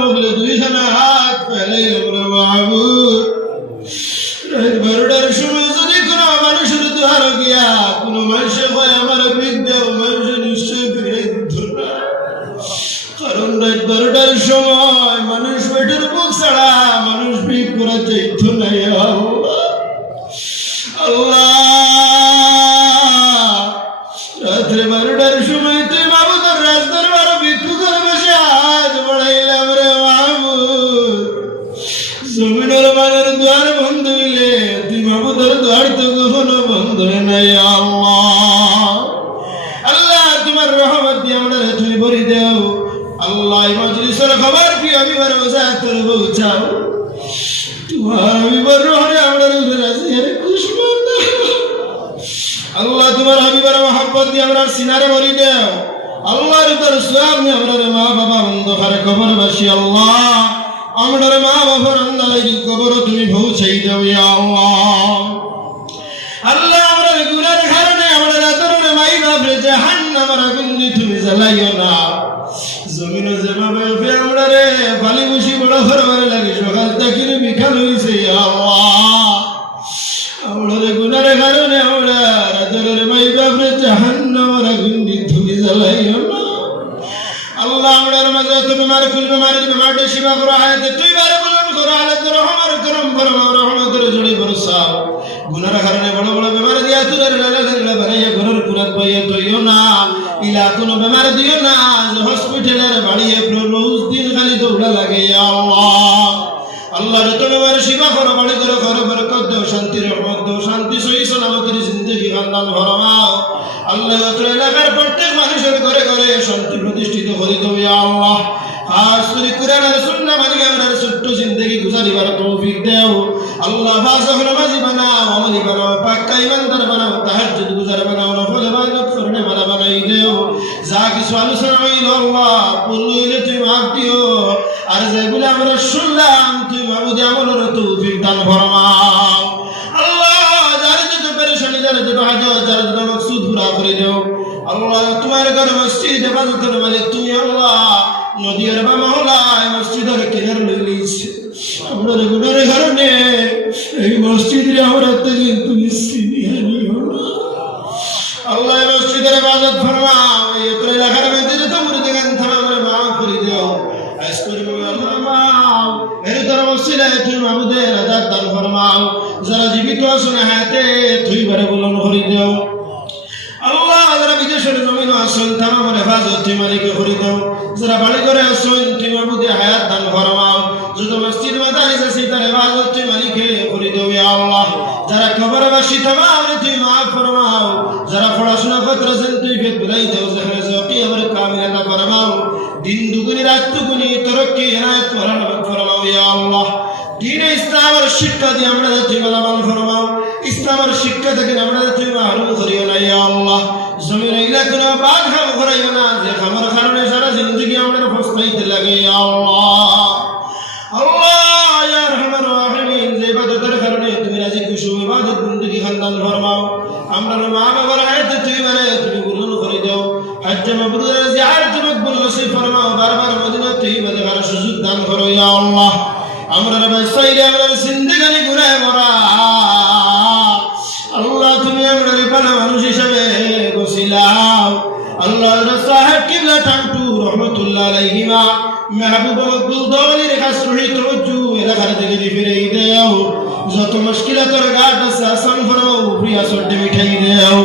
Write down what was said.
মুখলে দুইখানা হাত রে মাহবুব। বারোটার সময় যদি কোনো মানুষের দুয়ার গিয়া কোনো মানুষে কয়, আমার ভিক দেও মানুষ নিশ্চয় ফিরে কারণ রাত বারোটার সময় মানুষ পেটের বুক ছাড়া মানুষ ভিক করা চাইত নাই, আল্লাহ। রাত্রে বারোটার সময় জমিনের মানের বন্ধ হইলে, তুই মাহবুদের দ্বার তো কখনো বন্ধ নাই, আল্লাহ। আল্লাহ, তোমার রহমত দিয়ে আমরা তুমি ভরি দেও। আল্লাহ মজলিসের খবর কি আমি বার বসা তোর পৌঁছাও তোমার আমি বড় রহরে আমরা আল্লাহ, তোমার মহাব্বত দিয়ে আমরা সিনারে দেও। আল্লাহর সোয়াব আমরা মা বাবা অন্ধকারে খবর বাসি আল্লাহ। আমরা মা ইয়া আল্লাহ আল্লাহ আমরা মাই বাপরে জাহান্নামের আগুন তুমি জ্বালাইও না জমিন যেভাবে উঠে আমরা রে বালি বসি বড় করবার ইয়া আমরা গুনার কারণে আমরা রাতরে মাই বাপরে জাহান্নামের আগুন তুমি জ্বালাইও আল্লাহ আমরার মাঝে তুমি মার খুলবে মারি দিবে মাঠে সেবা করো আয়াতে তুই বারে বলন করো গুনার কারণে বড় বড় বেমার দিয়া তুরের লালা লালা বানাইয়া ঘরের কুরাত পাইয়া তৈও না। ইলা কোনো বেমার দিও না হসপিটালের বাড়িয়ে রোজ দিন খালি দৌড়া লাগে আল্লাহ আল্লাহ। রে তুমি আমার সেবা করো, বাড়ি করো, ঘরে বরকত দেও, শান্তি রহমত দেও, শান্তি সহি সালামতের জিন্দগি খানদান ভরমাও। আল্লাহ অত্র এলাকার প্রত্যেক মানুষের ঘরে ঘরে শান্তি প্রতিষ্ঠিত করে দেবে আল্লাহ। যা কিছু আলোচনা হইল আল্লাহ পূর্ণ হইলে তুই মাফ শুনলাম, তুই মাহবুদ আমলের তৌফিক দান ফরমাও। আল্লাহ, যার যত পেরেশানি, যার দেও। আল্লাহ, তোমার ঘর মসজিদ, ইবাদতের মালিক তুমি আল্লাহ। নদীর বা মসজিদের কিনার লইলিছে আমরা গুণের কারণে এই মসজিদে আমরা থেকে তুমি না। আল্লাহ মসজিদের ইবাদত ফরমাও, এই তোর এলাকার মধ্যে যত মুরিদ গান থামা আমরা মাফ করে দিও। যারা জীবিত আছেন হাতে তুই বারে বলন করে দিও। আল্লাহ যারা বিদেশের জমিন আসন তারা আমার হেফাজত তুই মালিকে করে দাও যারা বাড়ি করে আসন তুই মাহমুদে হায়াত দান ফরমাও। যত মসজিদ মাদারিস আছে, তার হেফাজত তুই মালিকে করে দাও আল্লাহ। যারা কবরবাসী, তামাম তুই মাফ ফরমাও। যারা পড়াশোনা করতে আছেন তুই বেদ বুলাই দাও জকি আমার ফরমাও। দিন দুগুনি, রাত দুগুনি, তরক্কি ফরমাও আল্লাহ। ইসলামের শিক্ষা দিয়ে আমরা মালামাল ফরমাও। ইসলামের শিক্ষা থেকে আমরা মাহরুম হজ্জ মাবরুর জিয়ারত মকবুল নসিব ফরমাও বারবার মদিনা বলে আর সুযোগ দান করো ইয়া আল্লাহ। আমরা রবাই সাইরে আমরা জিন্দগানি গুনায় মরা আল্লাহ, তুমি আমরা রিপানা মানুষ হিসাবে গছিলাও আল্লাহ সাহেব কিবলা টান্টু রহমতুল্লাহ আলাইহিমা। মেহবুব মকবুল দওয়ালি রেখা সহি তওজ্জু এলাকার থেকে ফিরে দেও। যত মুশকিলাতর গাট মিঠাই দেও।